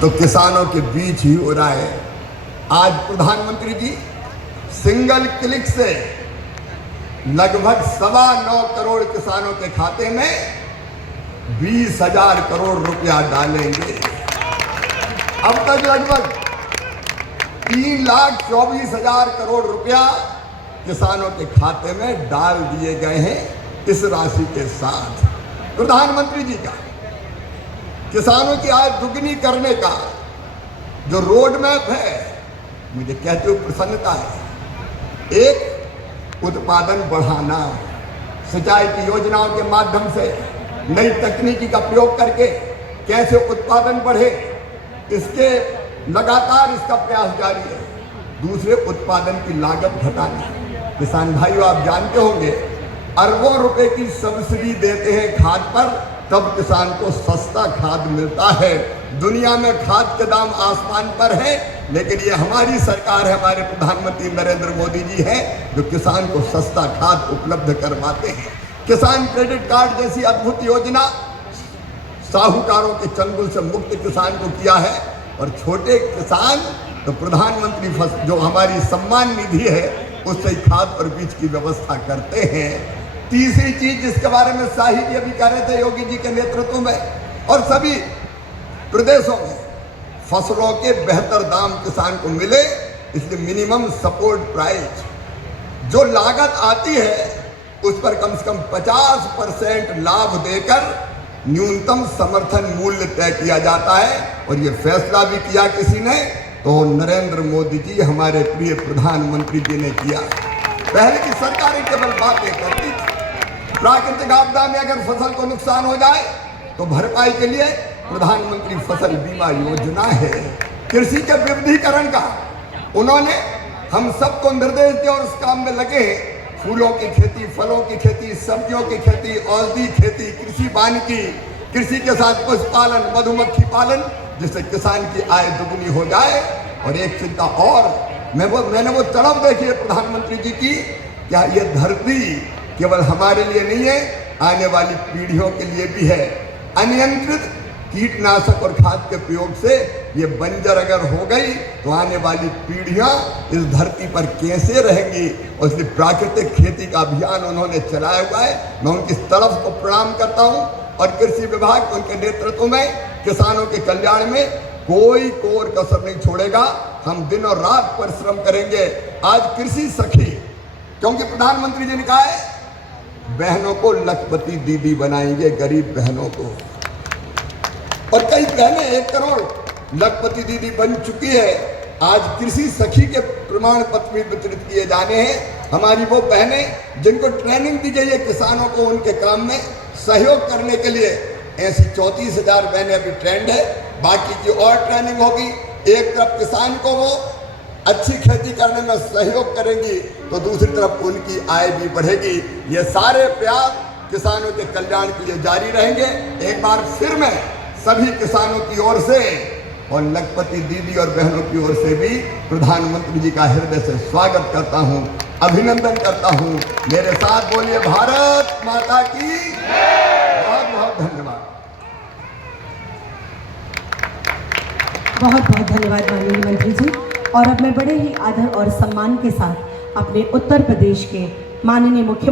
तो किसानों के बीच ही हो रहा है। आज प्रधानमंत्री जी सिंगल क्लिक से लगभग 9.25 करोड़ किसानों के खाते में 20,000 करोड़ रुपया डालेंगे। अब तक लगभग 3,24,000 करोड़ रुपया किसानों के खाते में डाल दिए गए हैं। इस राशि के साथ प्रधानमंत्री जी का किसानों की आय दुगनी करने का जो रोड मैप है, मुझे कहते हुए प्रसन्नता है। एक, उत्पादन बढ़ाना, सिंचाई की योजनाओं के माध्यम से नई तकनीकी का प्रयोग करके कैसे उत्पादन बढ़े, इसके लगातार इसका प्रयास जारी है। दूसरे, उत्पादन की लागत घटाना। किसान भाइयों, आप जानते होंगे अरबों रुपए की सब्सिडी देते हैं खाद पर, तब किसान को सस्ता खाद मिलता है। दुनिया में खाद के दाम आसमान पर है, लेकिन ये हमारी सरकार है, हमारे प्रधानमंत्री नरेंद्र मोदी जी हैं जो किसान को सस्ता खाद उपलब्ध करवाते हैं। किसान क्रेडिट कार्ड जैसी अद्भुत योजना साहूकारों के चंगुल से मुक्त किसान को किया है। और छोटे किसान तो प्रधानमंत्री जो हमारी सम्मान निधि है उससे खाद और बीज की व्यवस्था करते हैं। तीसरी चीज जिसके बारे में शाही जी अभी कह रहे थे योगी जी के नेतृत्व में, और सभी प्रदेशों में फसलों के बेहतर दाम किसान को मिले, इसलिए मिनिमम सपोर्ट प्राइस जो लागत आती है उस पर कम से कम 50% लाभ देकर न्यूनतम समर्थन मूल्य तय किया जाता है। और ये फैसला भी किया किसी ने, तो नरेंद्र मोदी जी हमारे प्रिय प्रधानमंत्री जी ने किया। पहले की सरकारें केवल बातें करती थी। प्राकृतिक आपदा में अगर फसल को नुकसान हो जाए तो भरपाई के लिए प्रधानमंत्री फसल बीमा योजना है। कृषि के विविधीकरण का उन्होंने हम सबको निर्देश दिया और उस काम में लगे हैं। फूलों की खेती, फलों की खेती, सब्जियों की खेती, औषधि खेती, कृषि वानिकी, कृषि के साथ पशुपालन, मधुमक्खी पालन, जिससे किसान की आय दुगनी हो जाए। और एक चिंता और, मैंने वो तड़प देखी है प्रधानमंत्री जी की, क्या ये धरती केवल हमारे लिए नहीं है, आने वाली पीढ़ियों के लिए भी है। अनियंत्रित कीटनाशक और खाद के प्रयोग से ये बंजर अगर हो गई तो आने वाली पीढ़ियां इस धरती पर कैसे रहेंगी। और इसलिए प्राकृतिक खेती का अभियान उन्होंने चलाया हुआ है। मैं उनकी तड़फ को प्रणाम करता हूं। और कृषि विभाग उनके नेतृत्व में किसानों के कल्याण में कोई कोर कसर नहीं छोड़ेगा। हम दिन और रात परिश्रम करेंगे। आज कृषि सखी, क्योंकि प्रधानमंत्री जी ने कहा है बहनों को लखपति दीदी बनाएंगे, गरीब बहनों को। और कई बहनें 1 करोड़ लखपति दीदी बन चुकी है। आज कृषि सखी के प्रमाण पत्र भी वितरित किए जाने हैं। हमारी वो बहनें जिनको ट्रेनिंग दी गई है किसानों को उनके काम में सहयोग करने के लिए, ऐसी 34,000 बहनें अभी ट्रेंड है। बाकी की और ट्रेनिंग होगी। एक तरफ किसान को वो अच्छी खेती करने में सहयोग करेंगी तो दूसरी तरफ उनकी आय भी बढ़ेगी। ये सारे प्रयास किसानों के कल्याण के लिए जारी रहेंगे। एक बार फिर मैं सभी किसानों की ओर से और लखपति दीदी और बहनों की ओर से भी प्रधानमंत्री जी का हृदय से स्वागत करता हूं, अभिनंदन करता हूं। मेरे साथ बोलिए भारत माता की बहुत बहुत धन्यवाद। बहुत बहुत धन्यवाद माननीय मंत्री जी। और अब मैं बड़े ही आदर और सम्मान के साथ अपने उत्तर प्रदेश के माननीय मुख्यमंत्री